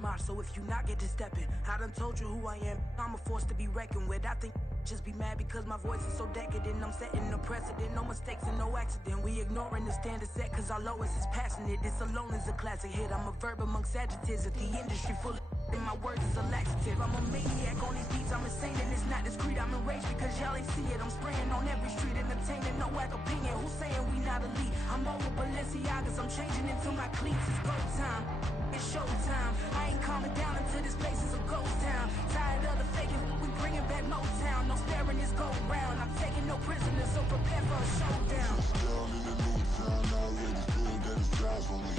march, so if you not get to stepping, I done told you who I am. I'm a force to be reckoned with. I think just be mad because my voice is so decadent. I'm setting the precedent, no mistakes and no accident. We ignoring the standard set cause our lowest is passionate. This alone is a classic hit. I'm a verb amongst adjectives. If the industry full of and my words is a laxative. I'm a maniac on these beats, I'm insane and it's not discreet. I'm enraged because y'all ain't see it. I'm spraying on every street, entertaining, no whack opinion. Who's saying we not elite? I'm over Balenciagas, I'm changing into my cleats. It's go time, it's showtime. I ain't calming down until this place is a ghost town. Tired of the faking, we bringing back Motown. No staring this go round. I'm taking no prisoners, so prepare for a showdown. Down in the new town, I already feel that it's eyes on me.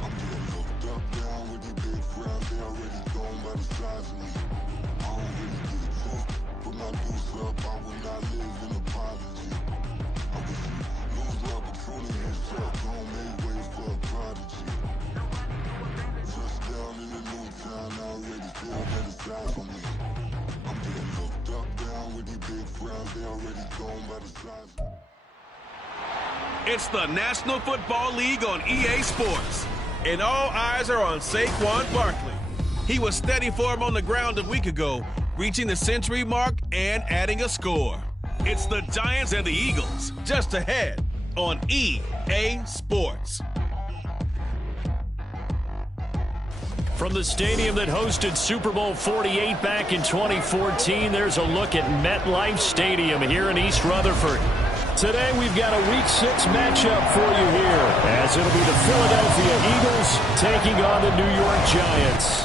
I'm getting looked up, down with the big crowd. They already gone by the size of me. I don't really get a talk, put my deuce up. I will not live in apology. I wish you lose the opportunity to start gon' make way for a prodigy. Just down in the new town, I already feel that it's eyes on me. I'm getting looked up, down with the big crowd. They already gone by the size of me. It's the National Football League on EA Sports. And all eyes are on Saquon Barkley. He was steady for him on the ground a week ago, reaching the century mark and adding a score. It's the Giants and the Eagles, just ahead on EA Sports. From the stadium that hosted Super Bowl 48 back in 2014, there's a look at MetLife Stadium here in East Rutherford. Today we've got a Week 6 matchup for you here, as it'll be the Philadelphia Eagles taking on the New York Giants.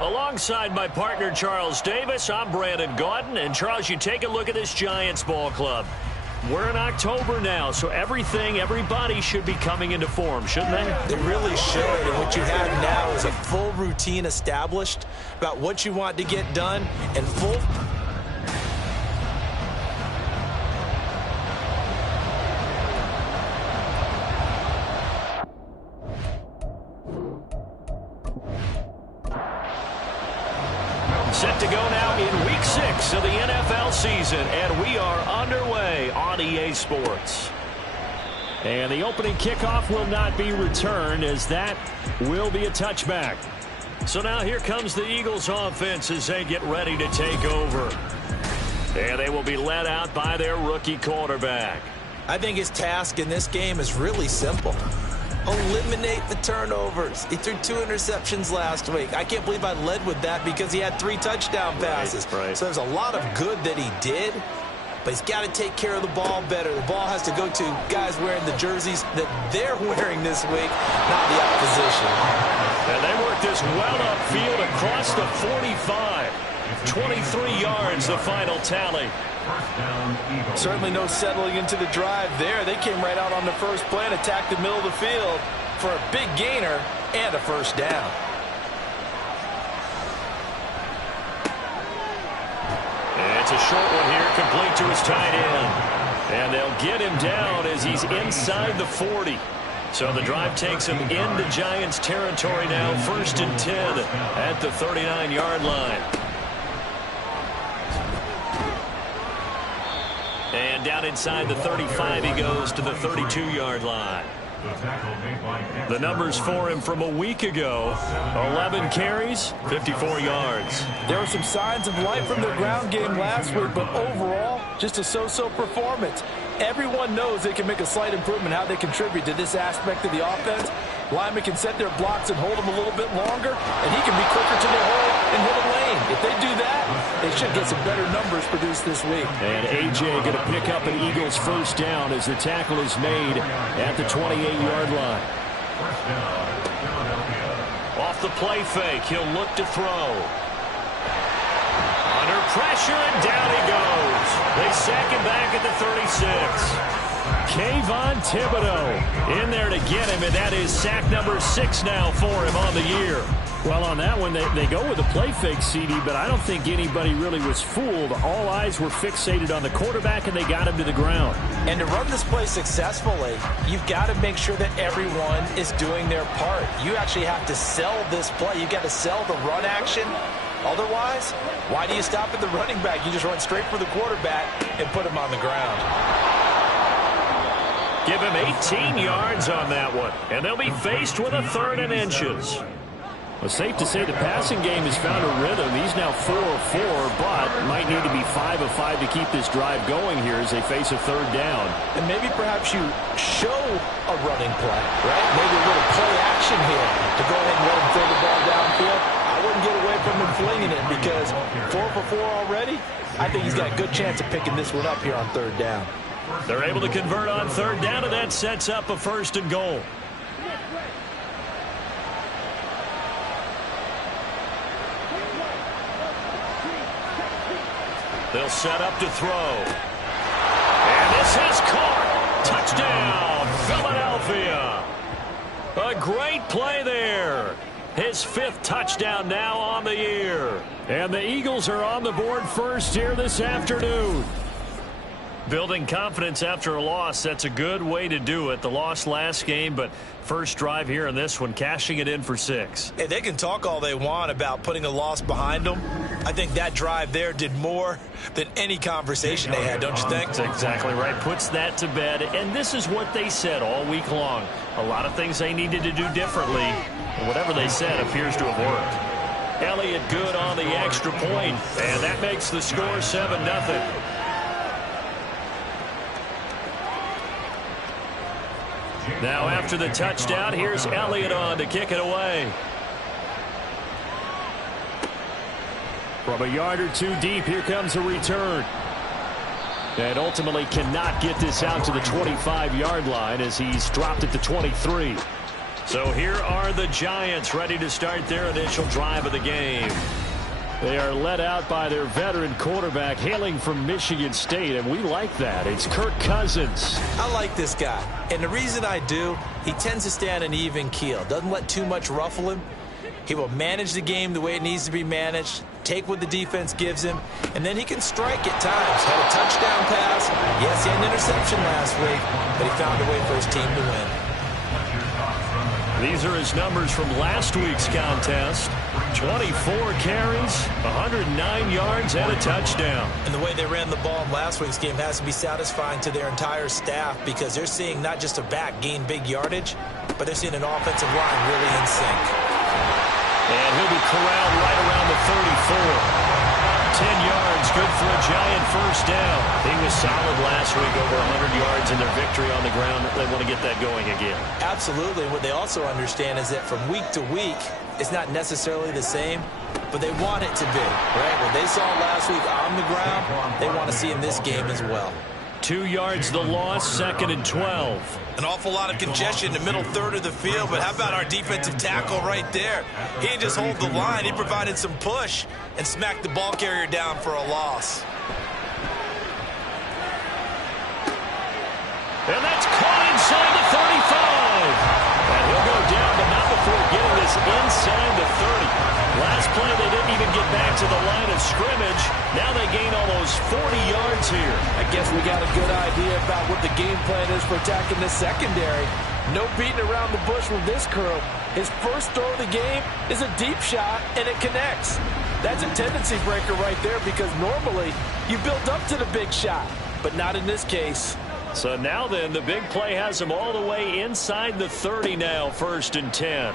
Alongside my partner Charles Davis, I'm Brandon Gaudin. And Charles, you take a look at this Giants ball club. We're in October now, so everybody should be coming into form, shouldn't they? They really should, and what you have now is a full routine established about what you want to get done, and full... Set to go now in Week 6 of the NFL season, and we are underway on EA Sports. And the opening kickoff will not be returned, as that will be a touchback. So now here comes the Eagles offense as they get ready to take over. And they will be led out by their rookie quarterback. I think his task in this game is really simple. Eliminate the turnovers. He threw 2 interceptions last week. I can't believe I led with that because he had 3 touchdown passes. Right. So there's a lot of good that he did, but he's got to take care of the ball better. The ball has to go to guys wearing the jerseys that they're wearing this week, not the opposition. And they work this well upfield across the 45. 23 yards, the final tally. Certainly no settling into the drive there. They came right out on the first play and attacked the middle of the field for a big gainer and a first down. And it's a short one here, complete to his tight end. And they'll get him down as he's inside the 40. So the drive takes him into Giants territory now, 1st and 10 at the 39-yard line. And down inside the 35, he goes to the 32-yard line. The numbers for him from a week ago: 11 carries, 54 yards. There were some signs of life from their ground game last week, but overall, just a so-so performance. Everyone knows they can make a slight improvement how they contribute to this aspect of the offense. Linemen can set their blocks and hold them a little bit longer, and he can be quicker to the hole and hit a lane. If they do that, they should get some better numbers produced this week. And A.J. going to pick up an Eagles first down as the tackle is made at the 28-yard line. Off the play fake, he'll look to throw. Under pressure, and down he goes. They sack him back at the 36. Kayvon Thibodeaux in there to get him, and that is sack number 6 now for him on the year. Well, on that one, they go with a play fake, CD, but I don't think anybody really was fooled. All eyes were fixated on the quarterback, and they got him to the ground. And to run this play successfully, you've got to make sure that everyone is doing their part. You actually have to sell this play. You've got to sell the run action. Otherwise, why do you stop at the running back? You just run straight for the quarterback and put him on the ground. Give him 18 yards on that one. And they'll be faced with a 3rd and inches. Well, safe to say the passing game has found a rhythm. He's now 4 of 4, but might need to be 5 of 5 to keep this drive going here as they face a 3rd down. And maybe perhaps you show a running play, right? Maybe a little play action here to go ahead and let him throw the ball downfield. I wouldn't get away from him flinging it because 4 for 4 already. I think he's got a good chance of picking this one up here on 3rd down. They're able to convert on 3rd down, and that sets up a 1st and goal. They'll set up to throw. And this is caught. Touchdown, Philadelphia. A great play there. His 5th touchdown now on the year. And the Eagles are on the board first here this afternoon. Building confidence after a loss, that's a good way to do it. The loss last game, but first drive here in this one, cashing it in for 6. Hey, they can talk all they want about putting a loss behind them. I think that drive there did more than any conversation they had, don't you think? That's exactly right. Puts that to bed, and this is what they said all week long. A lot of things they needed to do differently, and whatever they said appears to have worked. Elliott good on the extra point, and that makes the score 7-0. Now after the touchdown, here's Elliott on to kick it away. From a yard or 2 deep, here comes a return. And ultimately cannot get this out to the 25-yard line as he's dropped it to 23. So here are the Giants ready to start their initial drive of the game. They are led out by their veteran quarterback hailing from Michigan State, and we like that. It's Kirk Cousins. I like this guy, and the reason I do, he tends to stay on an even keel. Doesn't let too much ruffle him. He will manage the game the way it needs to be managed, take what the defense gives him, and then he can strike at times. Had a touchdown pass. Yes, he had an interception last week, but he found a way for his team to win. These are his numbers from last week's contest. 24 carries, 109 yards, and a touchdown. And the way they ran the ball in last week's game has to be satisfying to their entire staff because they're seeing not just a back gain big yardage, but they're seeing an offensive line really in sync. And he'll be corralled right around the 34. 10 yards, good for a Giant first down. He was solid last week, over 100 yards in their victory on the ground. They want to get that going again. Absolutely. And what they also understand is that from week to week, it's not necessarily the same, but they want it to be, right? What they saw last week on the ground, they want to see in this game as well. 2 yards the loss, 2nd and 12. An awful lot of congestion in the middle third of the field, but how about our defensive tackle right there? He didn't just hold the line, he provided some push and smacked the ball carrier down for a loss. And that's caught inside the 35. And he'll go down, but not before getting this inside the 30. Last play, they didn't even get back to the line of scrimmage. Now they gain almost 40 yards here. I guess we got a good idea about what the game plan is for attacking this secondary. No beating around the bush with this crew. His first throw of the game is a deep shot, and it connects. That's a tendency breaker right there because normally you build up to the big shot, but not in this case. So now then, the big play has him all the way inside the 30 now, 1st and 10.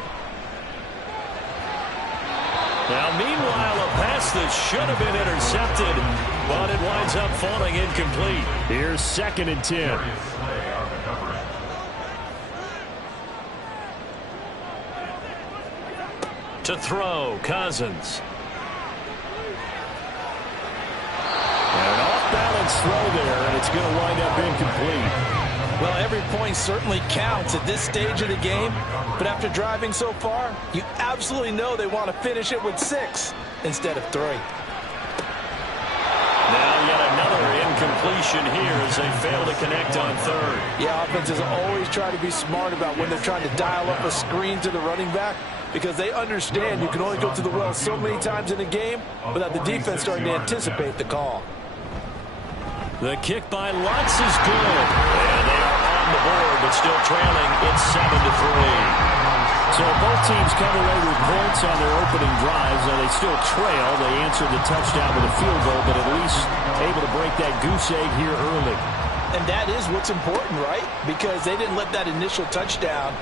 Now, meanwhile, a pass that should have been intercepted, but it winds up falling incomplete. Here's 2nd and 10. To throw, Cousins. And an off-balance throw there, and it's going to wind up incomplete. Well, every point certainly counts at this stage of the game, but after driving so far, you absolutely know they want to finish it with 6 instead of 3. Now yet another incompletion here as they fail to connect on 3rd. Yeah, offenses always try to be smart about when they're trying to dial up a screen to the running back because they understand you can only go to the well so many times in a game without the defense starting to anticipate the call. The kick by Lutz is good. And they are on the board, but still trailing. It's 7-3. So both teams come away with points on their opening drives. Now they still trail. They answered the touchdown with a field goal, but at least able to break that goose egg here early. And that is what's important, right? Because they didn't let that initial touchdown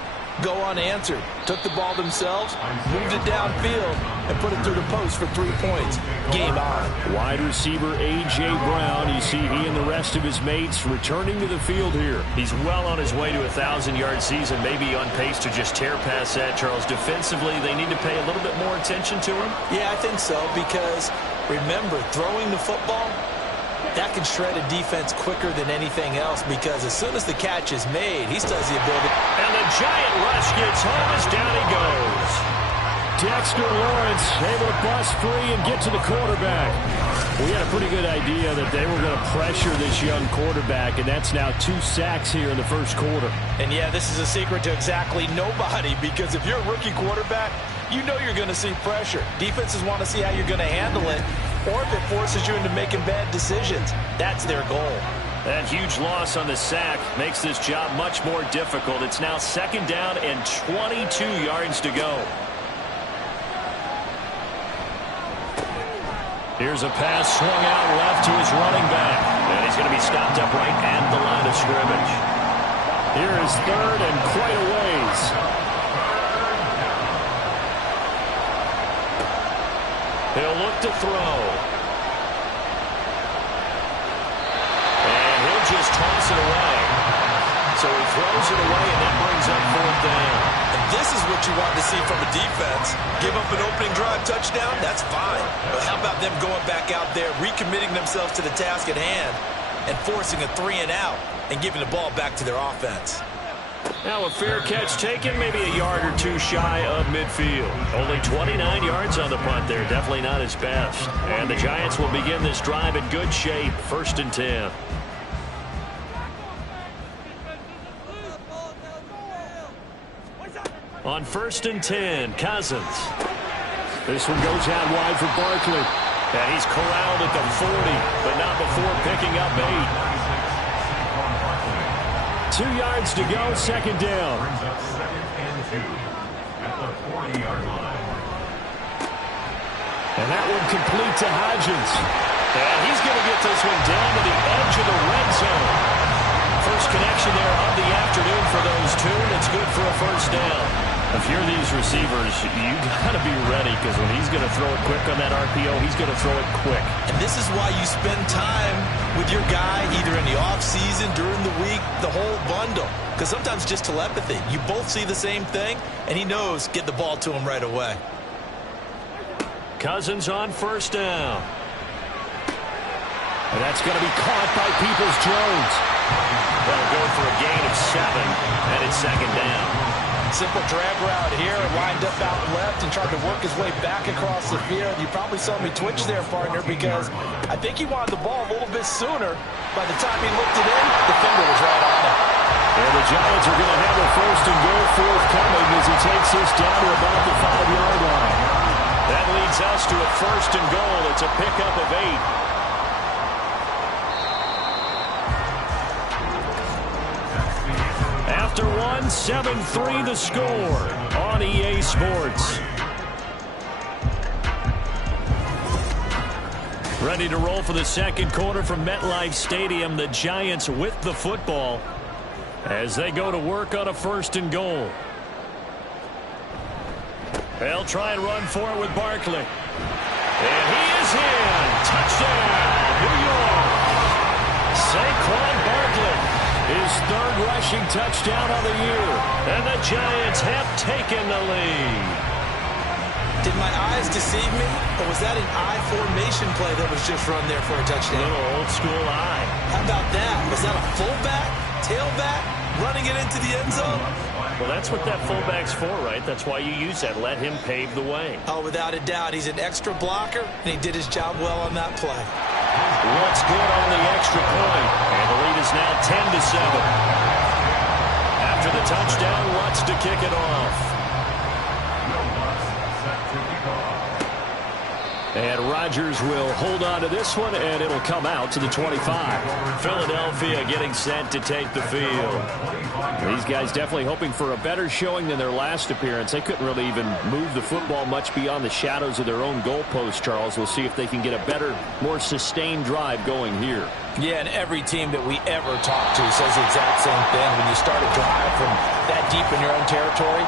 go unanswered. Took the ball themselves, moved it downfield, and put it through the post for 3 points. Game on. Wide receiver A.J. Brown. You see he and the rest of his mates returning to the field here. He's well on his way to a 1,000-yard season, maybe on pace to just tear past that, Charles. Defensively, they need to pay a little bit more attention to him. Yeah, I think so, because remember, throwing the football, that can shred a defense quicker than anything else, because as soon as the catch is made, he still has the ability. And the giant rush gets home as down he goes. Dexter Lawrence able to bust free and get to the quarterback. We had a pretty good idea that they were going to pressure this young quarterback, and that's now 2 sacks here in the first quarter. And yeah, this is a secret to exactly nobody, because if you're a rookie quarterback, you know you're going to see pressure. Defenses want to see how you're going to handle it, or if it forces you into making bad decisions. That's their goal. That huge loss on the sack makes this job much more difficult. It's now 2nd down and 22 yards to go. Here's a pass swung out left to his running back. And he's going to be stopped up right at the line of scrimmage. Here is 3rd and quite a ways. He'll look to throw. And he'll just toss it away. So he throws it away, and that brings up 4th down. And this is what you want to see from a defense. Give up an opening drive touchdown, that's fine. But how about them going back out there, recommitting themselves to the task at hand, and forcing a 3-and-out and giving the ball back to their offense. Now a fair catch taken, maybe a yard or 2 shy of midfield. Only 29 yards on the punt there, definitely not his best. And the Giants will begin this drive in good shape, 1st and 10. On 1st and 10, Cousins. This one goes out wide for Barkley. And he's corralled at the 40, but not before picking up 8. 2 yards to go, 2nd down. And that one complete to Hodgins. And he's going to get this one down to the edge of the red zone. First connection there of the afternoon for those two, and it's good for a 1st down. If you're these receivers, you got to be ready, because when he's going to throw it quick on that RPO, he's going to throw it quick. And this is why you spend time with your guy, either in the offseason, during the week, the whole bundle. Because sometimes just telepathy. You both see the same thing, and he knows, get the ball to him right away. Cousins on 1st down. And that's going to be caught by Peoples-Jones. They'll go for a gain of 7, and it's 2nd down. Simple drag route here, lined up out left and tried to work his way back across the field. You probably saw me twitch there, partner, because I think he wanted the ball a little bit sooner. By the time he looked it in, the finger was right on it. And the Giants are going to have a 1st and goal forthcoming as he takes this down to about the 5-yard line. That leads us to a 1st and goal. It's a pickup of 8. After 1, 7-3 the score on EA Sports. Ready to roll for the 2nd quarter from MetLife Stadium. The Giants with the football as they go to work on a 1st and goal. They'll try and run for it with Barkley. And he is in. Touchdown, New York. Saquon Barkley. His 3rd rushing touchdown of the year. And the Giants have taken the lead. Did my eyes deceive me? Or was that an I formation play that was just run there for a touchdown? A little old school eye. How about that? Was that a fullback, tailback, running it into the end zone? Well, that's what that fullback's for, right? That's why you use that. Let him pave the way. Oh, without a doubt. He's an extra blocker, and he did his job well on that play. Looks good on the extra point. And the lead is now 10-7. After the touchdown, Lutz to kick it off. And Rodgers will hold on to this one, and it'll come out to the 25. Philadelphia getting set to take the field. These guys definitely hoping for a better showing than their last appearance. They couldn't really even move the football much beyond the shadows of their own goalpost, Charles. We'll see if they can get a better, more sustained drive going here. Yeah, and every team that we ever talk to says the exact same thing. When you start a drive from that deep in your own territory,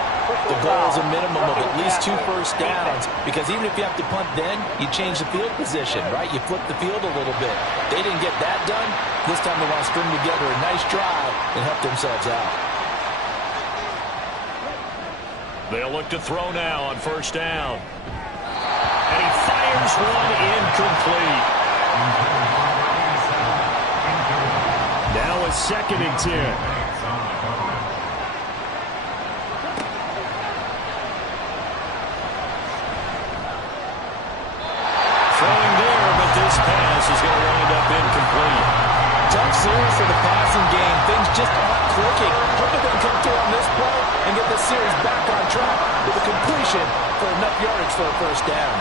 the goal is a minimum of at least 2 first downs, because even if you have to punt then, you change the field position, right? You flip the field a little bit. They didn't get that done. This time they want to string together a nice drive and help themselves out. They'll look to throw now on first down. And he fires one incomplete. Now a 2nd and 10. Throwing there, but this pass is going to wind up incomplete. Tough series for the passing game. Things just aren't clicking. Hoping they can come through on this play and get the series back on track with a completion for enough yardage for a first down.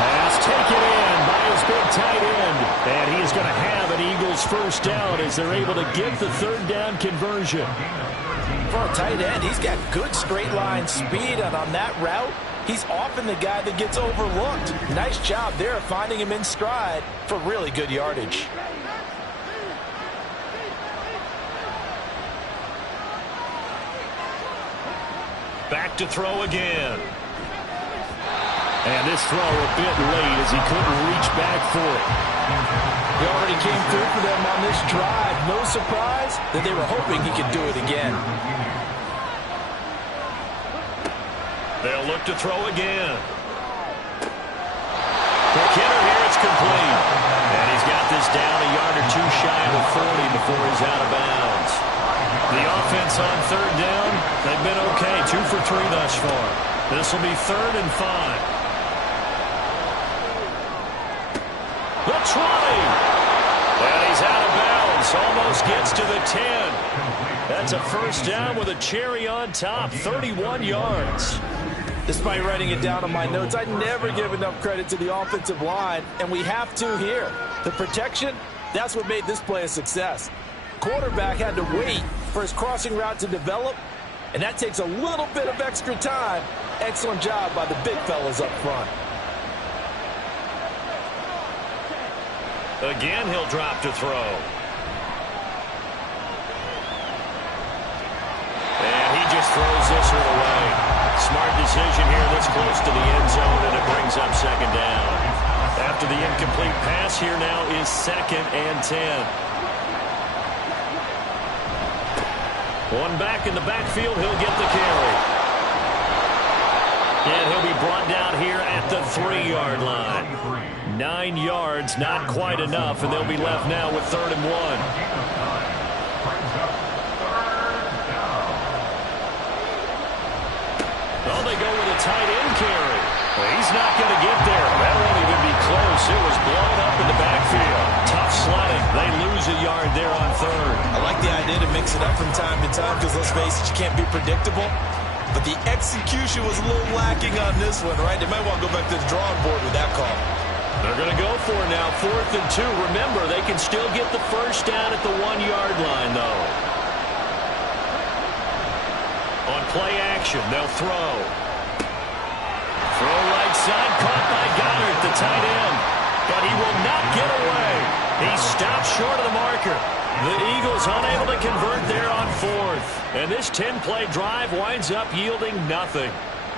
Pass taken in by his big tight end. And he is going to have an Eagles first down as they're able to get the 3rd down conversion. For a tight end, he's got good straight line speed, and on that route, he's often the guy that gets overlooked. Nice job there of finding him in stride for really good yardage. Back to throw again. And this throw a bit late as he couldn't reach back for it. He already came through for them on this drive. No surprise that they were hoping he could do it again. They'll look to throw again. Quick hitter here, it's complete. And he's got this down a yard or 2 shy of the 40 before he's out of bounds. The offense on 3rd down, they've been okay. 2 for 3 thus far. This will be 3rd and 5. The try. And he's out of bounds. Almost gets to the 10. That's a first down with a cherry on top. 31 yards. Despite writing it down on my notes, I never give enough credit to the offensive line, and we have to here. The protection, that's what made this play a success. Quarterback had to wait for his crossing route to develop, and that takes a little bit of extra time. Excellent job by the big fellas up front. Again, he'll drop to throw. And he just throws this one away. Smart decision here this close to the end zone, and it brings up 2nd down. After the incomplete pass, here now is 2nd and 10. One back in the backfield, he'll get the carry. And he'll be brought down here at the 3-yard line. 9 yards, not quite enough, and they'll be left now with 3rd and 1. Oh, they go with a tight end carry. Well, he's not going to get there. That won't even be close. It was blown up in the backfield. Tough sledding. They lose a yard there on 3rd. I like the idea to mix it up from time to time because, let's face it, you can't be predictable. But the execution was a little lacking on this one, right? They might want to go back to the drawing board with that call. They're going to go for it now, 4th and 2. Remember, they can still get the first down at the 1-yard line, though. On play action, they'll throw. Throw right side, caught by Goddard, the tight end. But he will not get away. He stopped short of the marker. The Eagles unable to convert there on 4th. And this 10-play drive winds up yielding nothing.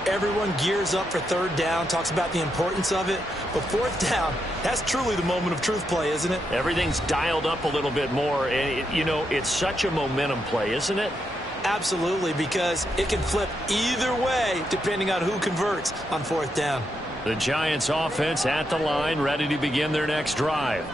Everyone gears up for 3rd down, talks about the importance of it. But 4th down, that's truly the moment of truth play, isn't it? Everything's dialed up a little bit more. And, it's such a momentum play, isn't it? Absolutely, because it can flip either way depending on who converts on 4th down. The Giants offense at the line, ready to begin their next drive.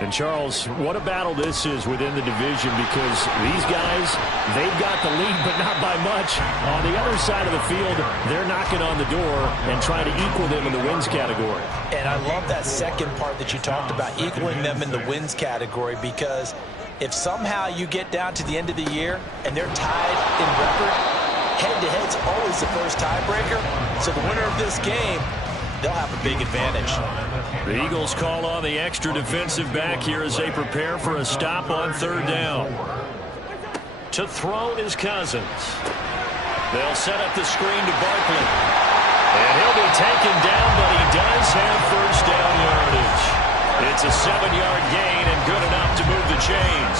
And, Charles, what a battle this is within the division, because these guys, they've got the lead, but not by much. On the other side of the field, they're knocking on the door and trying to equal them in the wins category. And I love that second part that you talked about, equaling them in the wins category, because if somehow you get down to the end of the year and they're tied in record, head-to-head's always the first tiebreaker. So the winner of this game, they'll have a big advantage. The Eagles call on the extra defensive back here as they prepare for a stop on 3rd down. To throw is Cousins. They'll set up the screen to Barkley. And he'll be taken down, but he does have first down yardage. It's a 7-yard gain and good enough to move the chains.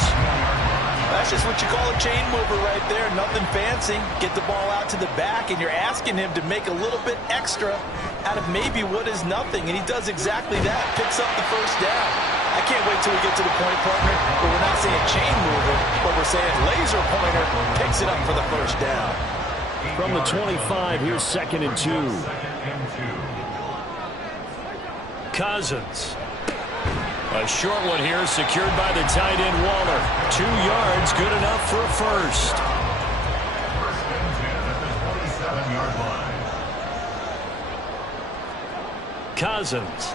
That's just what you call a chain mover right there. Nothing fancy. Get the ball out to the back, and you're asking him to make a little bit extra out of maybe what is nothing, and he does exactly that. Picks up the first down. I can't wait till we get to the point, partner, where we're not saying chain mover, but we're saying laser pointer picks it up for the first down. From the 25, here's 2nd and 2. Cousins. A short one here, secured by the tight end Waller. 2 yards, good enough for a first. Cousins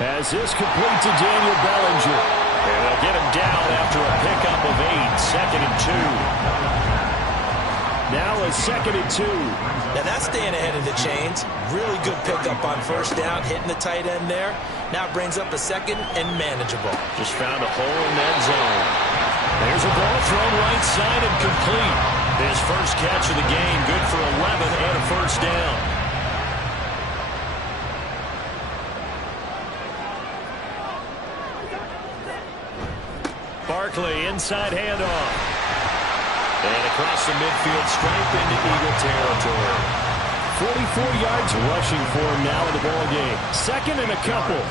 has this complete to Daniel Bellinger. And they'll get him down after a pickup of 8. 2nd and 2. Now a 2nd and 2. Now that's staying ahead of the chains. Really good pickup on first down, hitting the tight end there. Now brings up a 2nd and manageable. Just found a hole in that zone. There's a ball thrown right side and complete. His first catch of the game, good for 11 and a first down. Barkley, inside handoff. And across the midfield stripe into Eagle territory. 44 yards rushing for him now in the ball game. 2nd and a couple.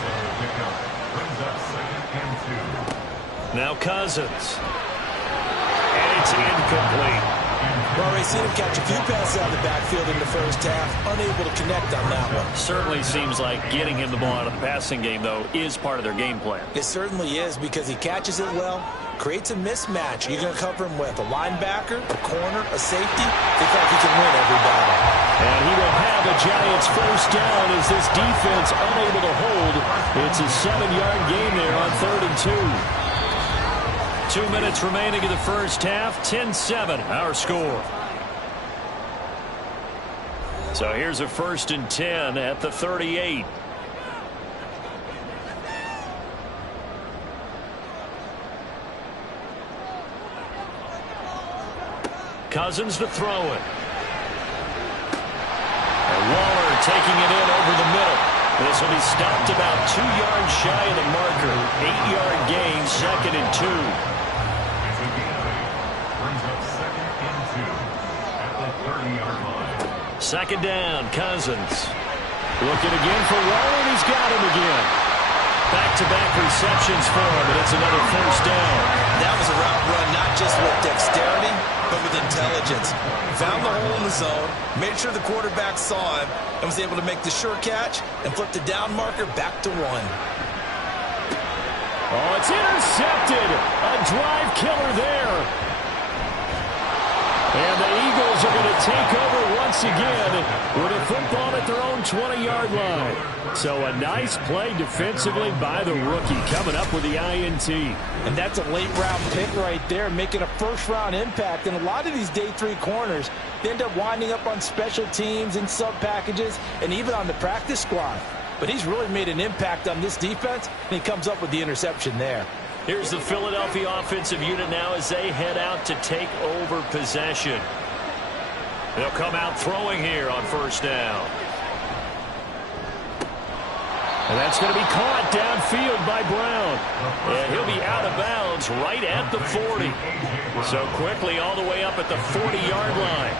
Now Cousins. And it's incomplete. Well, we've seen him catch a few passes out of the backfield in the first half. Unable to connect on that one. Certainly seems like getting him the ball out of the passing game, though, is part of their game plan. It certainly is, because he catches it well, creates a mismatch. You're going to cover him with a linebacker, a corner, a safety. They think he can win every battle. And he will have a Giants first down as this defense unable to hold. It's a 7-yard gain there on 3rd and 2. 2 minutes remaining in the first half. 10-7, our score. So here's a 1st and 10 at the 38. Cousins to throw it. And Waller taking it in over the middle. This will be stopped about 2 yards shy of the marker. 8-yard gain, 2nd and 2. Second down, Cousins. Looking again for Waller, and he's got him again. Back-to-back receptions for him, and it's another first down. That was a route run, not just with dexterity, but with intelligence. Found the hole in the zone, made sure the quarterback saw him, and was able to make the sure catch and flip the down marker back to 1. Oh, it's intercepted. A drive killer there. And the Eagles are going to take over once again with a football at their own 20-yard line. So a nice play defensively by the rookie, coming up with the INT. And that's a late-round pick right there, making a first-round impact. And a lot of these day 3 corners, they end up winding up on special teams and sub-packages and even on the practice squad. But he's really made an impact on this defense, and he comes up with the interception there. Here's the Philadelphia offensive unit now as they head out to take over possession. They'll come out throwing here on first down. And that's going to be caught downfield by Brown. And he'll be out of bounds right at the 40. So quickly all the way up at the 40-yard line.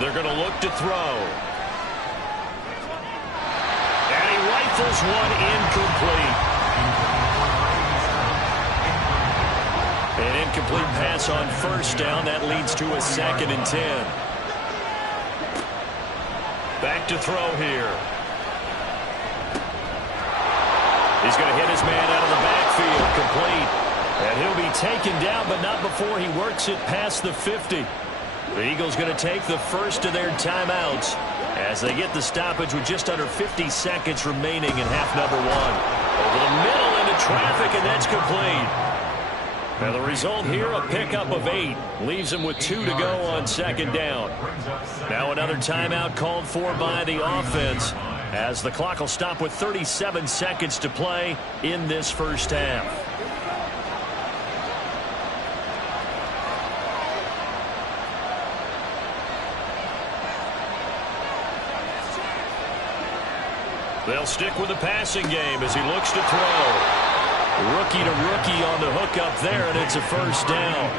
They're going to look to throw. And he rifles one incomplete. An incomplete pass on first down. That leads to a 2nd and 10. Back to throw here. He's going to hit his man out of the backfield. Complete. And he'll be taken down, but not before he works it past the 50. The Eagles going to take the first of their timeouts as they get the stoppage with just under 50 seconds remaining in half number 1. Over the middle into traffic, and that's complete. Now the result here, a pickup of 8. Leaves them with 2 to go on second down. Now another timeout called for by the offense as the clock will stop with 37 seconds to play in this first half. They'll stick with the passing game as he looks to throw. Rookie to rookie on the hook up there, and it's a first down.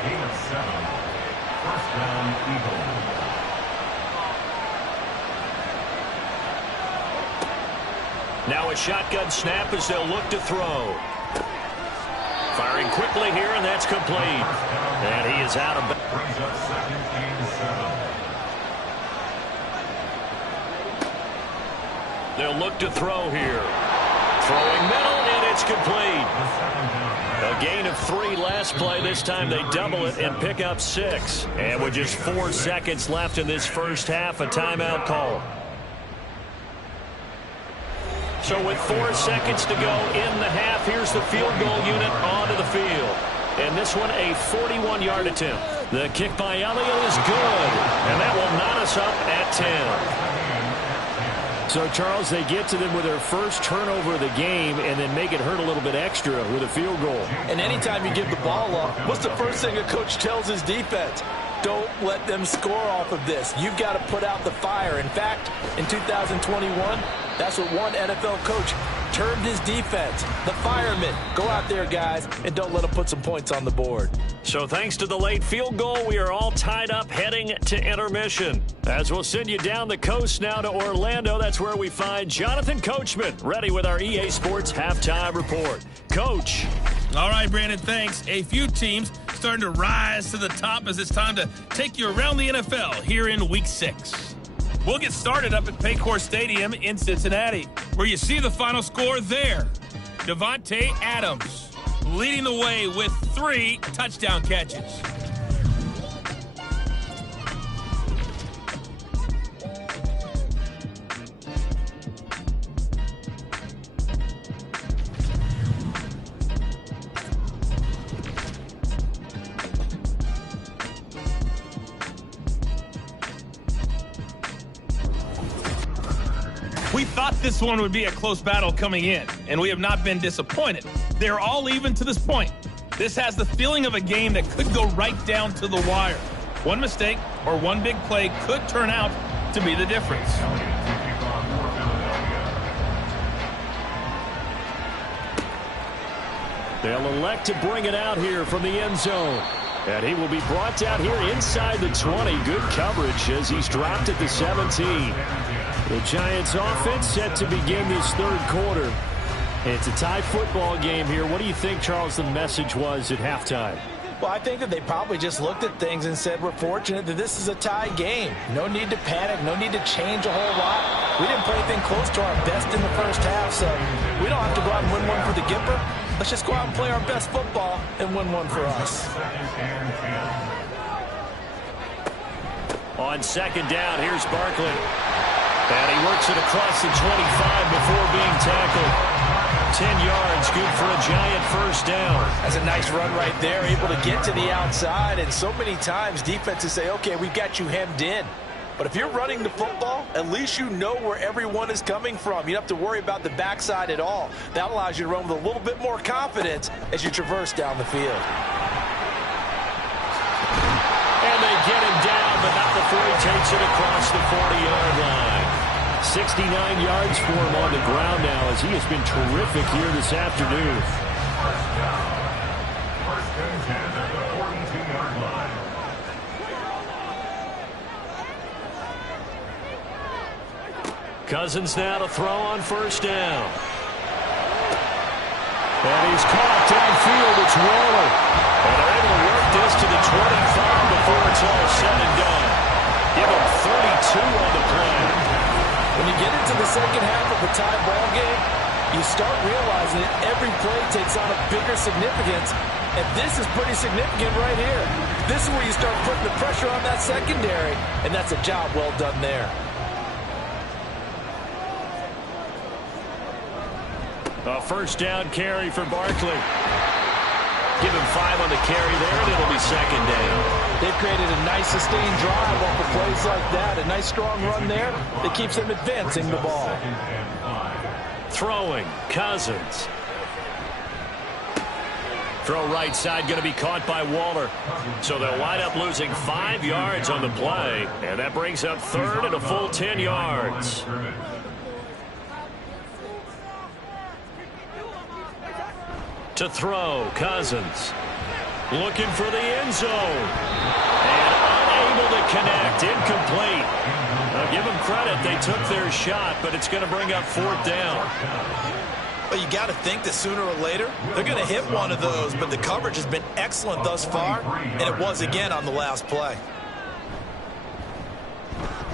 Gain of 7. First down, Eagles. Now a shotgun snap as they'll look to throw. Firing quickly here, and that's complete. And he is out of bounds. Brings up 2nd and 7. They'll look to throw here. Throwing middle, and it's complete. A gain of 3 last play. This time they double it and pick up 6. And with just 4 seconds left in this first half, a timeout call. So with 4 seconds to go in the half, here's the field goal unit onto the field. And this one a 41-yard attempt. The kick by Elliott is good. And that will knot us up at 10. So, Charles, they get to them with their first turnover of the game and then make it hurt a little bit extra with a field goal. And anytime you give the ball up, what's the first thing a coach tells his defense? Don't let them score off of this. You've got to put out the fire. In fact, in 2021, that's what one NFL coach termed his defense. The firemen. Go out there, guys, and don't let them put some points on the board. So thanks to the late field goal, we are all tied up heading to intermission. As we'll send you down the coast now to Orlando, that's where we find Jonathan Coachman, ready with our EA Sports Halftime Report. Coach. All right, Brandon, thanks. A few teams starting to rise to the top as it's time to take you around the NFL here in Week 6. We'll get started up at Paycor Stadium in Cincinnati, where you see the final score there. Davante Adams leading the way with 3 touchdown catches. We thought this one would be a close battle coming in, and we have not been disappointed. They're all even to this point. This has the feeling of a game that could go right down to the wire. One mistake or one big play could turn out to be the difference. They'll elect to bring it out here from the end zone. And he will be brought down here inside the 20. Good coverage as he's dropped at the 17. The Giants offense set to begin this third quarter. It's a tie football game here. What do you think, Charles, the message was at halftime? Well, I think that they probably just looked at things and said, we're fortunate that this is a tie game. No need to panic. No need to change a whole lot. We didn't play anything close to our best in the first half, so we don't have to go out and win one for the Gipper. Let's just go out and play our best football and win one for us. On second down, here's Barkley. And he works it across the 25 before being tackled. 10 yards, good for a Giant first down. That's a nice run right there, able to get to the outside. And so many times defenses say, okay, we've got you hemmed in. But if you're running the football, at least you know where everyone is coming from. You don't have to worry about the backside at all. That allows you to run with a little bit more confidence as you traverse down the field. And they get him down, but not before he takes it across the 40-yard line. 69 yards for him on the ground now as he has been terrific here this afternoon. First and 10 at the 42-yard line. Cousins now to throw on first down. And he's caught downfield. It's Waller. And they're able to work this to the 25 before it's all said and done. Give him 32 on the play. When you get into the second half of a tie ball game, you start realizing that every play takes on a bigger significance, and this is pretty significant right here. This is where you start putting the pressure on that secondary, and that's a job well done there. A first down carry for Barkley. Give him 5 on the carry there, and it'll be second down. They've created a nice sustained drive off of plays like that. A nice strong run there that keeps them advancing the ball. Throwing, Cousins. Throw right side, going to be caught by Waller. So they'll wind up losing 5 yards on the play. And that brings up third and a full 10 yards. To throw, Cousins. Looking for the end zone. And unable to connect. Incomplete. I'll give them credit. They took their shot, but it's going to bring up 4th down. Well, you got to think that sooner or later they're going to hit one of those, but the coverage has been excellent thus far, and it was again on the last play.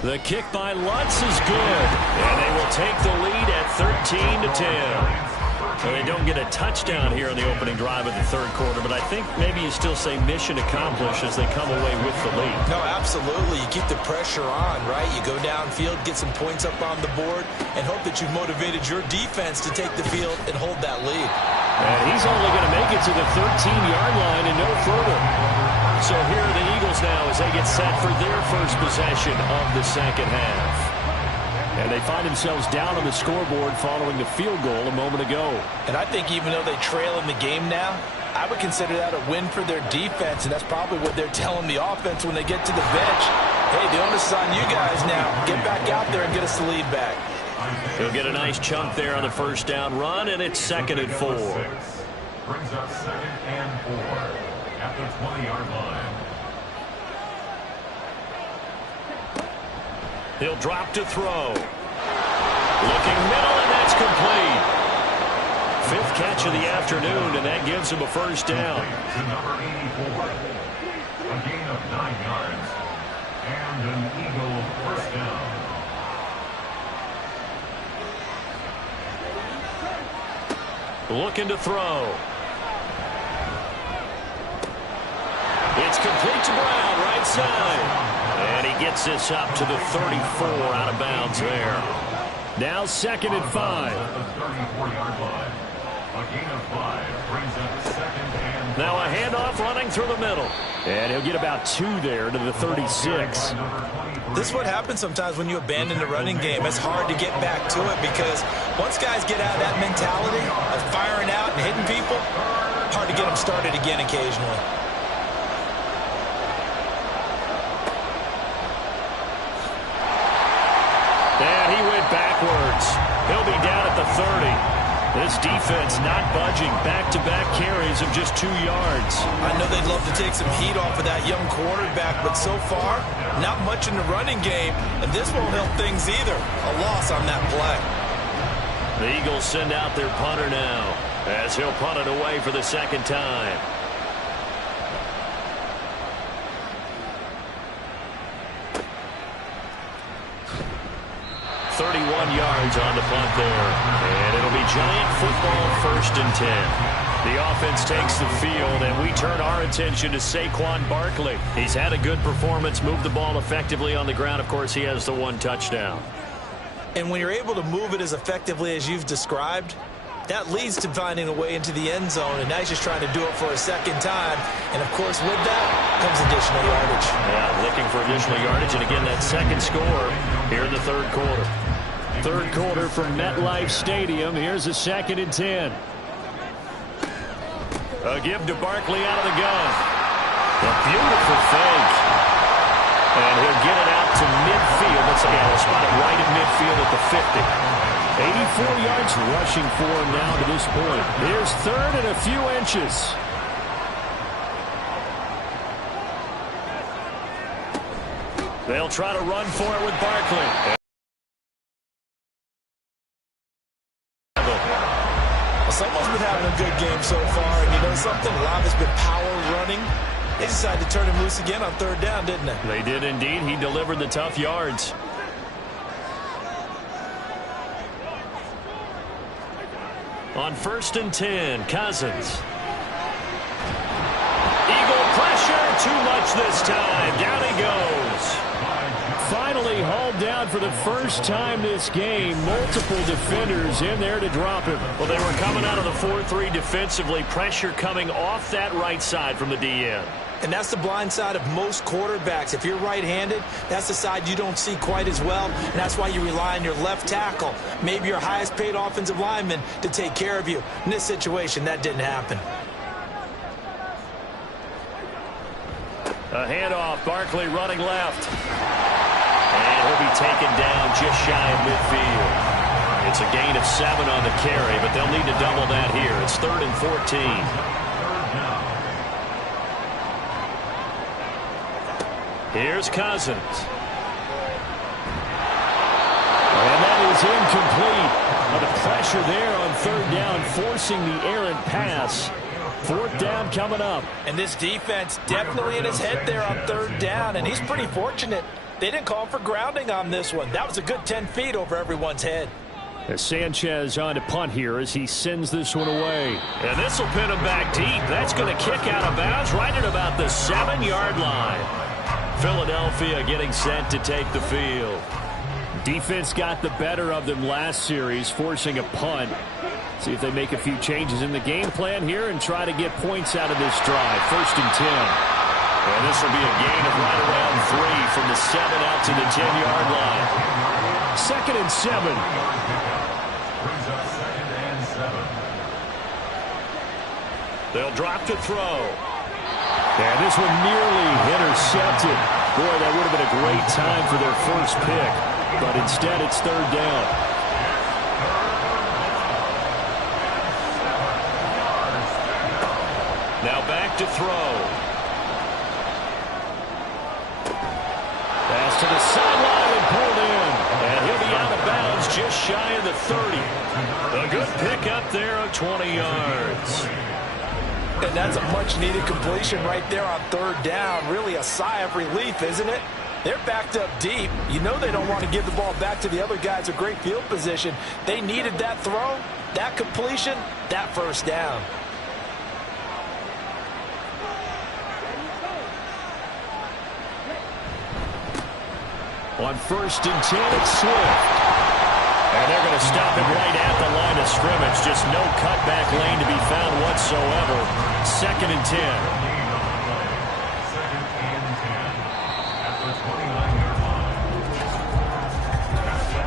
The kick by Lutz is good, and they will take the lead at 13-10. So they don't get a touchdown here in the opening drive of the third quarter, but I think maybe you still say mission accomplished as they come away with the lead. No, absolutely. You keep the pressure on, right? You go downfield, get some points up on the board, and hope that you've motivated your defense to take the field and hold that lead. And he's only going to make it to the 13-yard line and no further. So here are the Eagles now as they get set for their first possession of the second half. And they find themselves down on the scoreboard following the field goal a moment ago. And I think even though they trail in the game now, I would consider that a win for their defense, and that's probably what they're telling the offense when they get to the bench. Hey, the onus is on you guys now. Get back out there and get us the lead back. He'll get a nice chunk there on the first down run, and it's 2nd and 4. Brings up 2nd and 4 at the 20-yard line. He'll drop to throw. Looking middle, and that's complete. 5th catch of the afternoon, and that gives him a first down. To number 84. A gain of 9 yards. And an Eagle first down. Looking to throw. It's complete to Brown, right side. And he gets this up to the 34, out of bounds there. Now 2nd and 5. At the 34-yard line. A gain of 5 brings up 2nd and 5. Now a handoff running through the middle. And he'll get about 2 there to the 36. This is what happens sometimes when you abandon the running game. It's hard to get back to it because once guys get out of that mentality of firing out and hitting people, hard to get them started again occasionally. And he went backwards. He'll be down at the 30. This defense not budging. Back-to-back carries of just 2 yards. I know they'd love to take some heat off of that young quarterback, but so far, not much in the running game, and this won't help things either. A loss on that play. The Eagles send out their punter now as he'll punt it away for the 2nd time. 31 yards on the punt there. And it'll be Giant football, 1st and 10. The offense takes the field, and we turn our attention to Saquon Barkley. He's had a good performance, moved the ball effectively on the ground. Of course, he has the 1 touchdown. And when you're able to move it as effectively as you've described, that leads to finding a way into the end zone, and now he's just trying to do it for a 2nd time. And, of course, with that comes additional yardage. Yeah, looking for additional yardage, and again, that 2nd score here in the 3rd quarter. 3rd quarter from MetLife Stadium. Here's a 2nd and 10. A give to Barkley out of the gun. A beautiful fake. And he'll get it out to midfield. Looks like he'll spot it right in midfield at the 50. 84 yards rushing for him now to this point. Here's 3rd and a few inches. They'll try to run for it with Barkley. Someone's been having a good game so far, and you know something? A lot of it's been power running. They decided to turn him loose again on 3rd down, didn't they? They did indeed. He delivered the tough yards. On 1st and 10, Cousins. Eagle pressure, too much this time. Down he goes. Finally hauled down for the first time this game. Multiple defenders in there to drop him. Well, they were coming out of the 4-3 defensively. Pressure coming off that right side from the DN. And that's the blind side of most quarterbacks. If you're right-handed, that's the side you don't see quite as well. And that's why you rely on your left tackle, maybe your highest-paid offensive lineman, to take care of you. In this situation, that didn't happen. A handoff, Barkley running left. And he'll be taken down just shy of midfield. It's a gain of 7 on the carry, but they'll need to double that here. It's 3rd and 14. Here's Cousins. And that is incomplete. The pressure there on 3rd down, forcing the errant pass. 4th down coming up. And this defense definitely in his head there on 3rd down, and he's pretty fortunate. They didn't call for grounding on this one. That was a good 10 feet over everyone's head. As Sanchez on to punt here as he sends this one away. And this will pin him back deep. That's going to kick out of bounds right at about the 7-yard line. Philadelphia getting set to take the field. Defense got the better of them last series, forcing a punt. See if they make a few changes in the game plan here and try to get points out of this drive. 1st and 10. And this will be a gain of right around 3 from the 7 out to the 10-yard line. 2nd and 7. They'll drop to throw. And this one nearly intercepted. Boy, that would have been a great time for their first pick. But instead, it's 3rd down. Now back to throw. Pass to the sideline and pulled in. And he'll be out of bounds just shy of the 30. A good pickup there of 20 yards. And that's a much-needed completion right there on 3rd down. Really a sigh of relief, isn't it? They're backed up deep. You know they don't want to give the ball back to the other guys. A great field position. They needed that throw, that completion, that 1st down. On 1st and 10, it's Swift. And they're going to stop him right at the line of scrimmage. Just no cutback lane to be found whatsoever. 2nd and 10.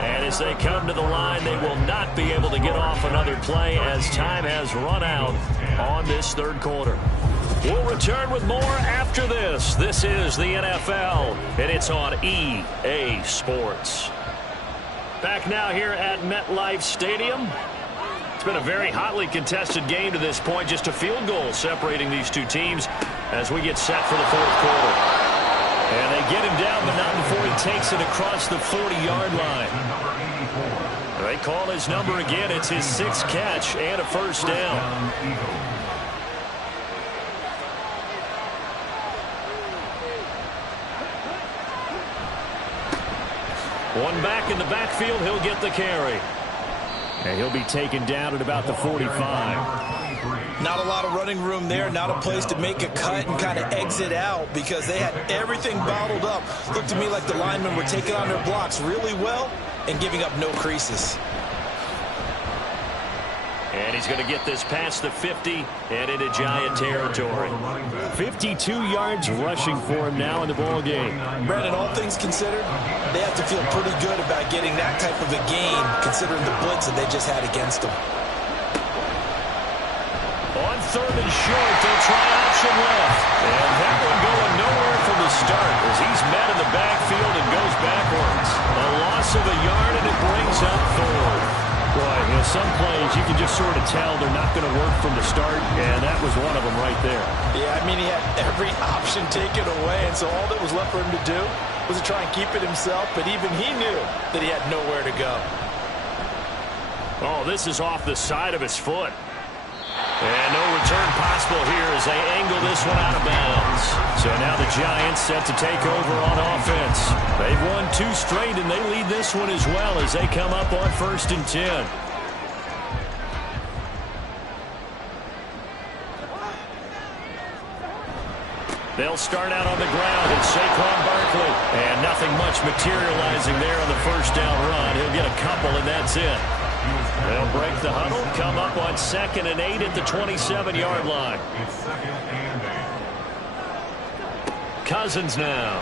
And as they come to the line, they will not be able to get off another play as time has run out on this 3rd quarter. We'll return with more after this. This is the NFL, and it's on EA Sports. Back now here at MetLife Stadium. It's been a very hotly contested game to this point. Just a field goal separating these two teams as we get set for the 4th quarter. And they get him down, but not before he takes it across the 40-yard line. They call his number again. It's his 6th catch and a 1st down. One back in the backfield, he'll get the carry. And he'll be taken down at about the 45. Not a lot of running room there, not a place to make a cut and kind of exit out because they had everything bottled up. Looked to me like the linemen were taking on their blocks really well and giving up no creases. And he's going to get this past the 50 and into Giant territory. 52 yards rushing for him now in the ball game. Brandon, all things considered, they have to feel pretty good about getting that type of a game considering the blitz that they just had against them. On 3rd and short, they'll try option left. And that one going nowhere from the start as he's met in the backfield and goes backwards. A loss of a yard and it brings up 4th. Boy, some plays you can just sort of tell they're not going to work from the start, and that was one of them right there. Yeah, I mean, he had every option taken away, and so all that was left for him to do was to try and keep it himself, but even he knew that he had nowhere to go. Oh, this is off the side of his foot. And no return possible here as they angle this one out of bounds. So now the Giants set to take over on offense. They've won 2 straight, and they lead this one as well as they come up on 1st and 10. They'll start out on the ground. It's Saquon Barkley. And nothing much materializing there on the 1st down run. He'll get a couple, and that's it. They'll break the huddle, come up on 2nd and 8 at the 27-yard line. Cousins now.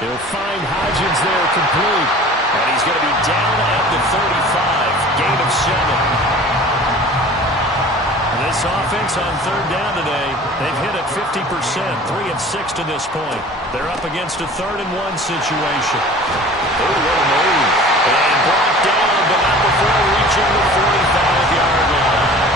He'll find Hodgins there complete. And he's going to be down at the 35. Gain of 7. This offense on 3rd down today, they've hit it 50%, 3 of 6 to this point. They're up against a 3rd and 1 situation. Oh, what a move. And brought down, but not before reaching the 45-yard line.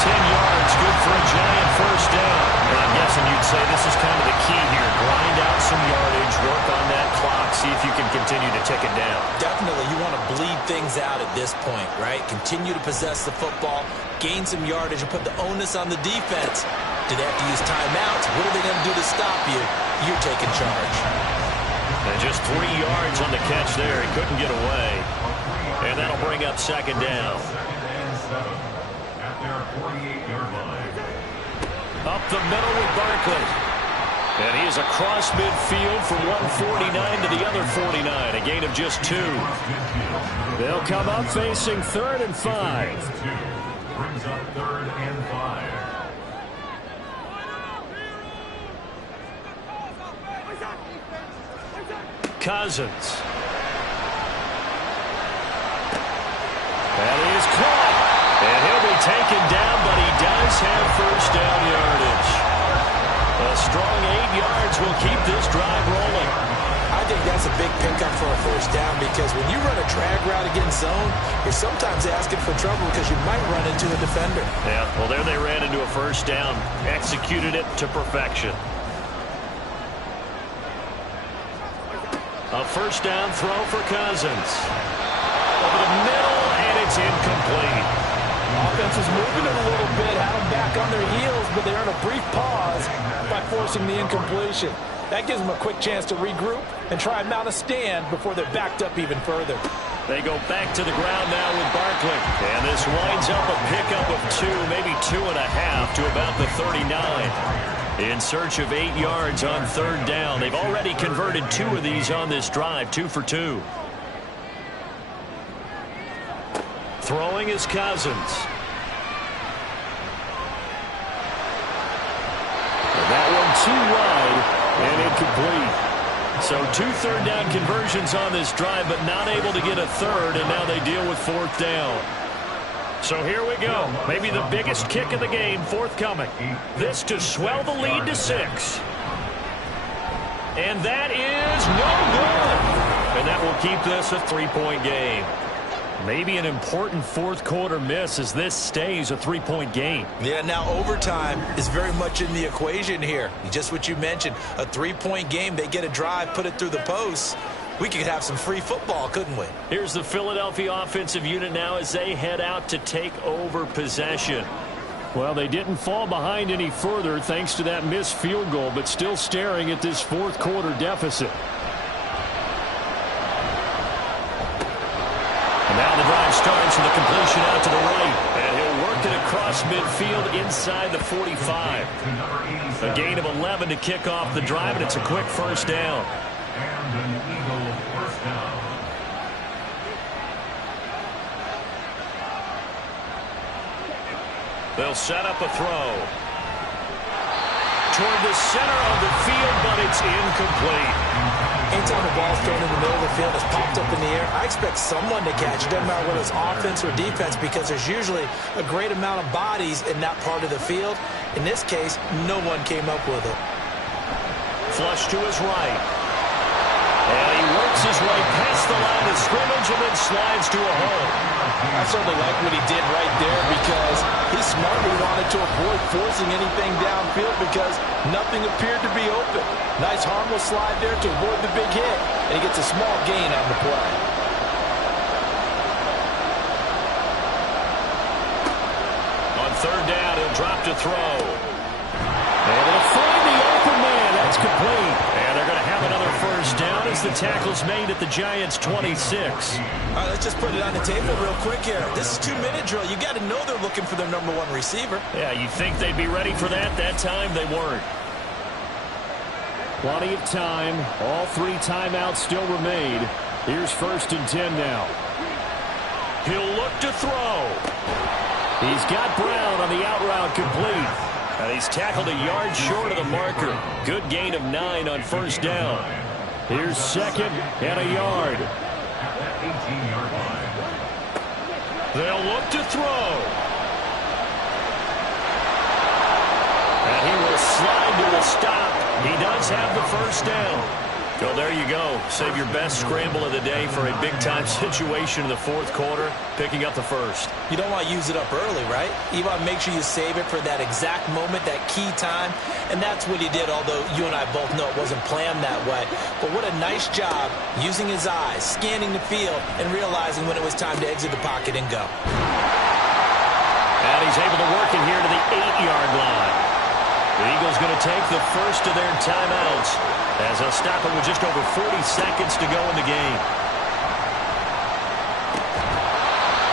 10 yards, good for a Giant first down. And I'm guessing you'd say this is kind of the key here. Grind out some yardage, work on that clock, see if you can continue to tick it down. Definitely, you want to bleed things out at this point, right? Continue to possess the football, gain some yardage, and put the onus on the defense. Do they have to use timeouts? What are they going to do to stop you? You're taking charge. And just 3 yards on the catch there. He couldn't get away. And that'll bring up second down. At their 48-yard line. Up the middle with Barkley. And he is across midfield from 149 to the other 49. A gain of just 2. They'll come up facing 3rd and 5. Brings up 3rd and 5. Cousins. That is caught. And he'll be taken down, but he does have first down yardage. A strong 8 yards will keep this drive rolling. I think that's a big pickup for a first down because when you run a drag route against zone, you're sometimes asking for trouble because you might run into a defender. Yeah, well, there they ran into a first down. Executed it to perfection. A first down throw for Cousins. Over the middle, and it's incomplete. Offense was moving it a little bit, had them back on their heels, but they earned a brief pause by forcing the incompletion. That gives them a quick chance to regroup and try and mount a stand before they're backed up even further. They go back to the ground now with Barkley. And this winds up a pickup of 2, maybe 2.5 to about the 39. In search of 8 yards on 3rd down. They've already converted 2 of these on this drive, 2 for 2. Throwing is Cousins. And that one too wide and incomplete. So 2 third down conversions on this drive, but not able to get a third, and now they deal with 4th down. So here we go. Maybe the biggest kick of the game forthcoming. This to swell the lead to 6. And that is no good. And that will keep this a 3-point game. Maybe an important 4th quarter miss as this stays a 3-point game. Yeah, now overtime is very much in the equation here. Just what you mentioned, a 3-point game. They get a drive, put it through the posts. We could have some free football, couldn't we? Here's the Philadelphia offensive unit now as they head out to take over possession. Well, they didn't fall behind any further thanks to that missed field goal, but still staring at this 4th quarter deficit. And now the drive starts with a completion out to the right. And he'll work it across midfield inside the 45. A gain of 11 to kick off the drive, and it's a quick first down. And an Eagle first down. They'll set up a throw. Toward the center of the field, but it's incomplete. Anytime the ball's thrown in the middle of the field, it's popped up in the air, I expect someone to catch it. Doesn't matter whether it's offense or defense because there's usually a great amount of bodies in that part of the field. In this case, no one came up with it. Flush to his right. And he works his way past the line of scrimmage and then slides to a hole. I certainly like what he did right there because he smartly wanted to avoid forcing anything downfield because nothing appeared to be open. Nice harmless slide there to avoid the big hit, and he gets a small gain on the play. On 3rd down, he'll drop to throw. Able to find the open man. That's complete. And they're going to have another first down as the tackle's made at the Giants' 26. All right, let's just put it on the table real quick here. This is 2-minute drill. You got to know they're looking for their number 1 receiver. Yeah, you'd think they'd be ready for that. That time, they weren't. Plenty of time. All 3 timeouts still remain. Here's 1st and 10 now. He'll look to throw. He's got Brown on the out route complete. And he's tackled a yard short of the marker. Good gain of 9 on 1st down. Here's 2nd and a yard. At that 18-yard line. They'll look to throw. And he will slide to a stop. He does have the first down. Well, there you go. Save your best scramble of the day for a big-time situation in the fourth quarter, picking up the first. You don't want to use it up early, right? You want to make sure you save it for that exact moment, that key time, and that's what he did, although you and I both know it wasn't planned that way. But what a nice job using his eyes, scanning the field, and realizing when it was time to exit the pocket and go. And he's able to work it here to the 8-yard line. The Eagles going to take the first of their timeouts as they'll stop it with just over 40 seconds to go in the game.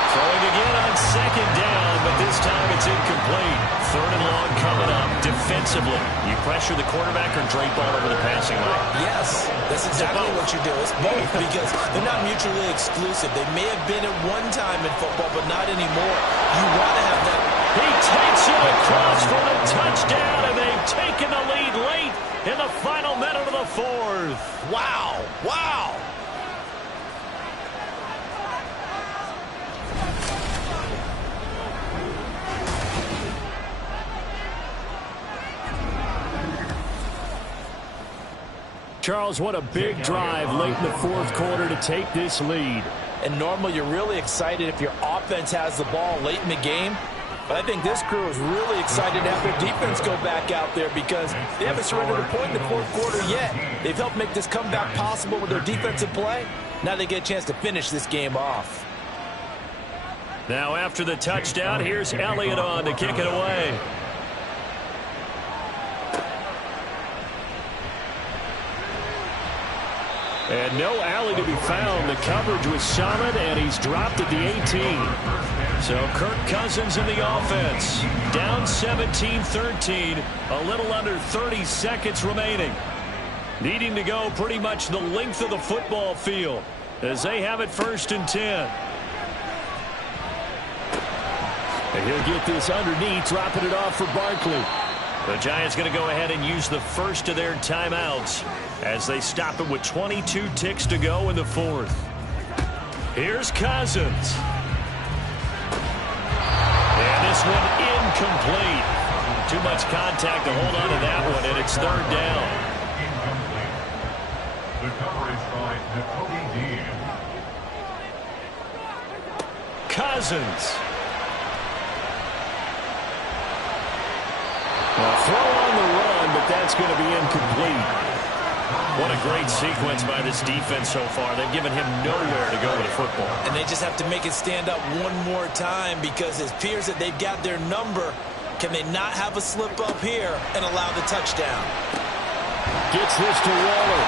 Throwing again on second down, but this time it's incomplete. Third and long coming up. Defensively, you pressure the quarterback or drape all over the passing line? Yes, that's exactly what you do. It's both because they're not mutually exclusive. They may have been at one time in football, but not anymore. You want to have that. He takes it across for the touchdown, and they've taken the lead late in the final minute of the fourth. Wow, wow. Charles, what a big drive late in the fourth quarter to take this lead. And normally you're really excited if your offense has the ball late in the game. But I think this crew is really excited to have their defense go back out there because they haven't surrendered a point in the fourth quarter yet. They've helped make this comeback possible with their defensive play. Now they get a chance to finish this game off. Now after the touchdown, here's Elliott on to kick it away. And no alley to be found. The coverage was solid, and he's dropped at the 18. So Kirk Cousins in the offense. Down 17-13. A little under 30 seconds remaining. Needing to go pretty much the length of the football field as they have it 1st and 10. And he'll get this underneath, dropping it off for Barkley. The Giants going to go ahead and use the first of their timeouts as they stop it with 22 ticks to go in the fourth. Here's Cousins. And this one incomplete. Too much contact to hold on to that one, and it's 3rd down. Incomplete. The coverage by Nakobe Dean. Cousins. Well, throw on the run, but that's going to be incomplete. What a great sequence by this defense so far. They've given him nowhere to go with the football. And they just have to make it stand up one more time because it appears that they've got their number. Can they not have a slip up here and allow the touchdown? Gets this to Waller.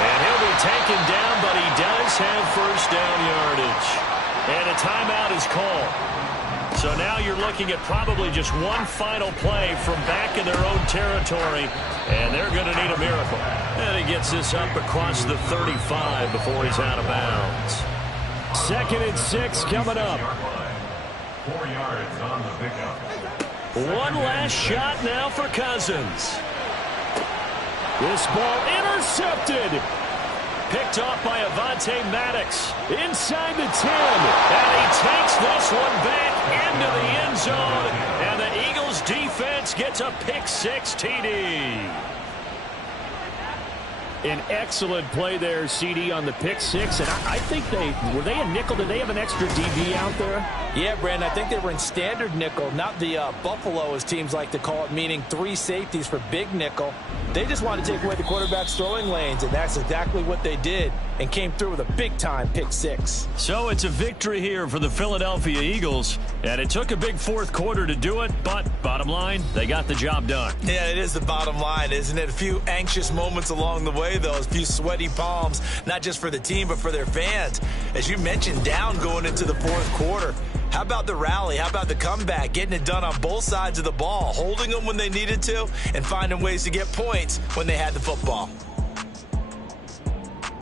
And he'll be taken down, but he does have 1st down yardage. And a timeout is called. So now you're looking at probably just one final play from back in their own territory, and they're going to need a miracle. And he gets this up across the 35 before he's out of bounds. 2nd and 6 coming up. 4 yards on the pickup. One last shot now for Cousins. This ball intercepted. Picked off by Avonte Maddox. Inside the 10. And he takes this one back into the end zone. And the Eagles defense gets a pick-6 TD. An excellent play there, CD, on the pick-6. And I think were they a nickel? Did they have an extra DB out there? Yeah, Brandon, I think they were in standard nickel, not the Buffalo, as teams like to call it, meaning 3 safeties for big nickel. They just wanted to take away the quarterback's throwing lanes, and that's exactly what they did, and came through with a big-time pick-6. So it's a victory here for the Philadelphia Eagles, and it took a big fourth quarter to do it, but bottom line, they got the job done. Yeah, it is the bottom line, isn't it? A few anxious moments along the way, though, a few sweaty palms, not just for the team, but for their fans. As you mentioned, down going into the fourth quarter. How about the rally? How about the comeback? Getting it done on both sides of the ball, holding them when they needed to, and finding ways to get points when they had the football.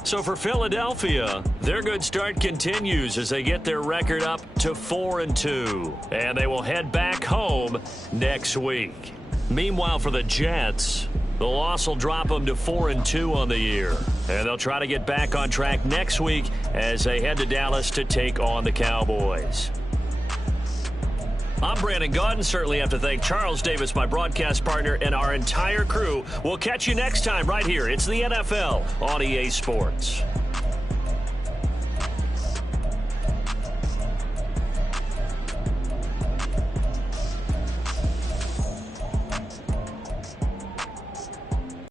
So for Philadelphia, their good start continues as they get their record up to 4-2. And they will head back home next week. Meanwhile, for the Jets, the loss will drop them to 4-2 on the year. And they'll try to get back on track next week as they head to Dallas to take on the Cowboys. I'm Brandon Gaudin. Certainly have to thank Charles Davis, my broadcast partner, and our entire crew. We'll catch you next time right here. It's the NFL on EA Sports.